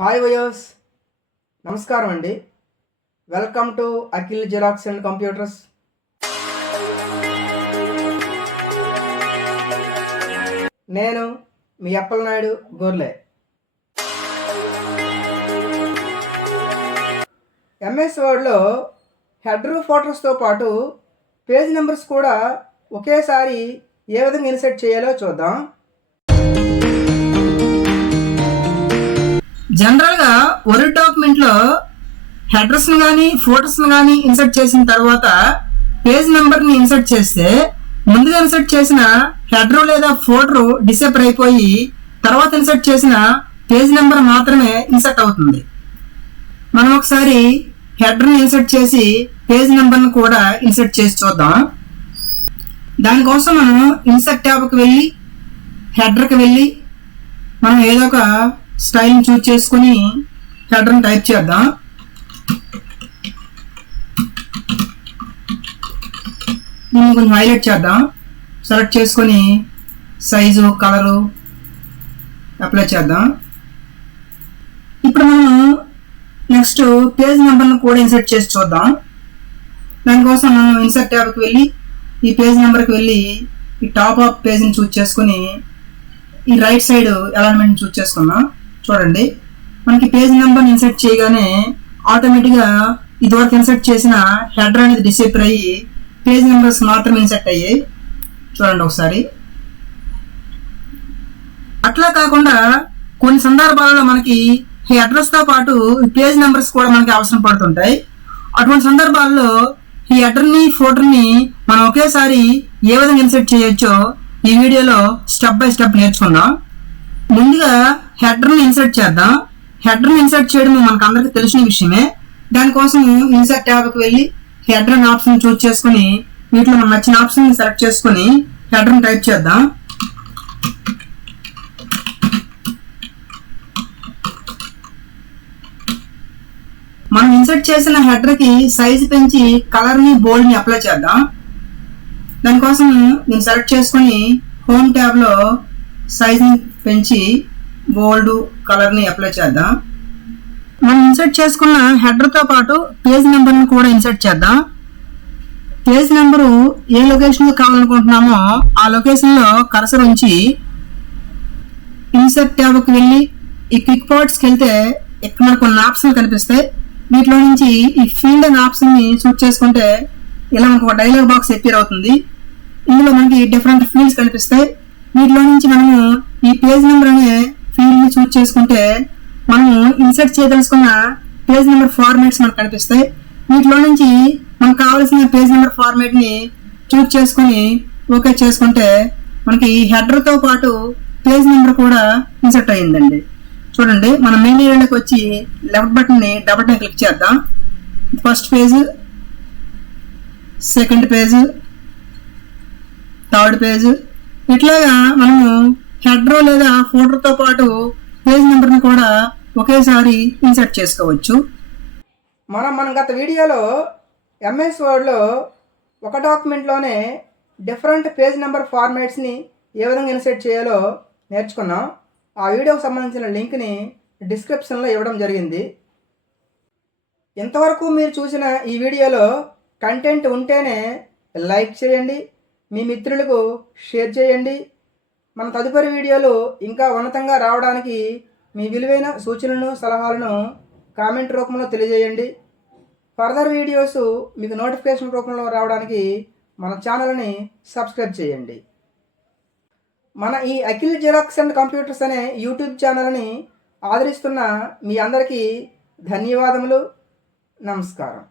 Hi వయోస్, నమస్కారం అండి. Welcome to Akhil xerox and computers. నేను మీ అప్పలనాయుడు గోర్లే. ఎంఎస్ వర్డ్లో హెడర్ ఫోటోస్తో పాటు పేజ్ నెంబర్స్ కూడా ఒకేసారి ఏ విధంగా ఇన్సర్ట్ చేయాలో చూద్దాం. జనరల్గా వర్డ్ డాక్యుమెంట్లో హెడర్స్ని కానీ ఫోటోస్ని కానీ ఇన్సర్ట్ చేసిన తర్వాత పేజ్ నెంబర్ని ఇన్సర్ట్ చేస్తే ముందుగా ఇన్సర్ట్ చేసిన హెడర్ లేదా ఫోటో డిసేపర్ అయిపోయి తర్వాత ఇన్సర్ట్ చేసిన పేజ్ నెంబర్ మాత్రమే ఇన్సర్ట్ అవుతుంది. మనం ఒకసారి హెడర్ని ఇన్సర్ట్ చేసి పేజ్ నెంబర్ని కూడా ఇన్సర్ట్ చేసి చూద్దాం. దానికోసం మనం ఇన్సర్ట్ ట్యాబ్కి వెళ్ళి హెడర్కి వెళ్ళి మనం ఏదో ఒక స్టైల్ని చూస్ చేసుకుని హెడర్ని టైప్ చేద్దాం. దీన్ని కొంచెం హైలైట్ చేద్దాం. సెలెక్ట్ చేసుకొని సైజు కలరు అప్లై చేద్దాం. ఇప్పుడు మనం నెక్స్ట్ పేజ్ నెంబర్ని కూడా ఇన్సర్ట్ చేసి చూద్దాం. దానికోసం మనం ఇన్సర్ట్ ట్యాబ్కి వెళ్ళి ఈ పేజ్ నెంబర్కి వెళ్ళి ఈ టాప్ ఆఫ్ పేజ్ని చూస్ చేసుకుని ఈ రైట్ సైడ్ అలైన్మెంట్ని చూస్ చేసుకున్నాం. చూడండి, మనకి పేజ్ నెంబర్ని ఇన్సర్ట్ చేయగానే ఆటోమేటిక్గా ఇదివరకు ఇన్సర్ట్ చేసిన హెడర్ అనేది డిసేపర్ అయ్యి పేజ్ నెంబర్స్ మాత్రం ఇన్సర్ట్ అయ్యాయి. చూడండి ఒకసారి. అట్లా కాకుండా కొన్ని సందర్భాలలో మనకి ఈ హెడర్స్తో పాటు పేజ్ నెంబర్స్ కూడా మనకి అవసరం పడుతుంటాయి. అటువంటి సందర్భాల్లో ఈ హెడర్ని ఫోటోని మనం ఒకేసారి ఏ విధంగా ఇన్సర్ట్ చేయొచ్చో ఈ వీడియోలో స్టెప్ బై స్టెప్ నేర్చుకుందాం. ముందుగా హెడర్ని ఇన్సర్ట్ చేద్దాం. హెడర్ని ఇన్సర్ట్ చేయడం మనకు అందరికీ తెలిసిన విషయమే. దానికోసం ఇన్సర్ట్ ట్యాబ్కి వెళ్ళి హెడర్ అనే ఆప్షన్ చూస్ చేసుకుని వీటిలో మనం నచ్చిన ఆప్షన్ సెలెక్ట్ చేసుకుని హెడర్ని టైప్ చేద్దాం. మనం ఇన్సర్ట్ చేసిన హెడర్కి సైజు పెంచి కలర్ని బోల్డ్ని అప్లై చేద్దాం. దానికోసం నేను సెలెక్ట్ చేసుకుని హోమ్ ట్యాబ్లో సైజ్ని పెంచి బోల్డ్ కలర్ని అప్లై చేద్దాం. మనం ఇన్సర్ట్ చేసుకున్న హెడర్తో పాటు పేజ్ నెంబర్ని కూడా ఇన్సర్ట్ చేద్దాం. పేజ్ నెంబరు ఏ లొకేషన్లో కావాలనుకుంటున్నామో ఆ లొకేషన్లో కర్సర్ ఉంచి ఇన్సర్ట్ ట్యాబ్కి వెళ్ళి ఈ క్విక్ పార్ట్స్కి వెళ్తే ఇక్కడ మనకు కొన్ని ఆప్షన్లు కనిపిస్తాయి. వీటిలో నుంచి ఈ ఫీల్డ్ అనే ఆప్షన్ని చూస్ చేసుకుంటే ఇలా మనకు ఒక డైలాగ్ బాక్స్ అపియర్ అవుతుంది. ఇందులో మనకి డిఫరెంట్ ఫీల్డ్స్ కనిపిస్తాయి. వీటిలో నుంచి మనము ఈ పేజ్ నెంబర్ అనే ఫీల్డ్ని చూస్ చేసుకుంటే మనము ఇన్సర్ట్ చేయదలుచుకున్న పేజ్ నెంబర్ ఫార్మాట్స్ మనకు కనిపిస్తాయి. వీటిలో నుంచి మనకు కావాల్సిన పేజ్ నెంబర్ ఫార్మాట్ని చూస్ చేసుకుని ఓకే చేసుకుంటే మనకి హెడర్తో పాటు పేజ్ నెంబర్ కూడా ఇన్సర్ట్ అయ్యిందండి. చూడండి, మన మెయిన్ ఏరియాలోకి వచ్చి లెఫ్ట్ బటన్ని డబుల్ టైం క్లిక్ చేద్దాం. First page, second page, third page, ఇట్లాగా మనము హెడర్ లేదా ఫోటోతో పాటు పేజ్ నెంబర్ని కూడా ఒకేసారి ఇన్సర్ట్ చేసుకోవచ్చు. మన గత వీడియోలో ఎంఎస్ వర్డ్లో ఒక డాక్యుమెంట్లోనే డిఫరెంట్ పేజ్ నెంబర్ ఫార్మాట్స్ని ఏ విధంగా ఇన్సర్ట్ చేయాలో నేర్చుకున్నాం. ఆ వీడియోకి సంబంధించిన లింక్ని డిస్క్రిప్షన్లో ఇవ్వడం జరిగింది. ఇంతవరకు మీరు చూసిన ఈ వీడియోలో కంటెంట్ ఉంటేనే లైక్ చేయండి, మీ మిత్రులకు షేర్ చేయండి. మన తదుపరి వీడియోలు ఇంకా ఉన్నతంగా రావడానికి మీ విలువైన సూచనలను సలహాలను కామెంట్ రూపంలో తెలియజేయండి. ఫర్దర్ వీడియోస్ మీకు నోటిఫికేషన్ రూపంలో రావడానికి మన ఛానల్ని సబ్స్క్రైబ్ చేయండి. మన ఈ అఖిల్ జిరాక్స్ అండ్ కంప్యూటర్స్ అనే యూట్యూబ్ ఛానల్ని ఆదరిస్తున్న మీ అందరికీ ధన్యవాదములు. నమస్కారం.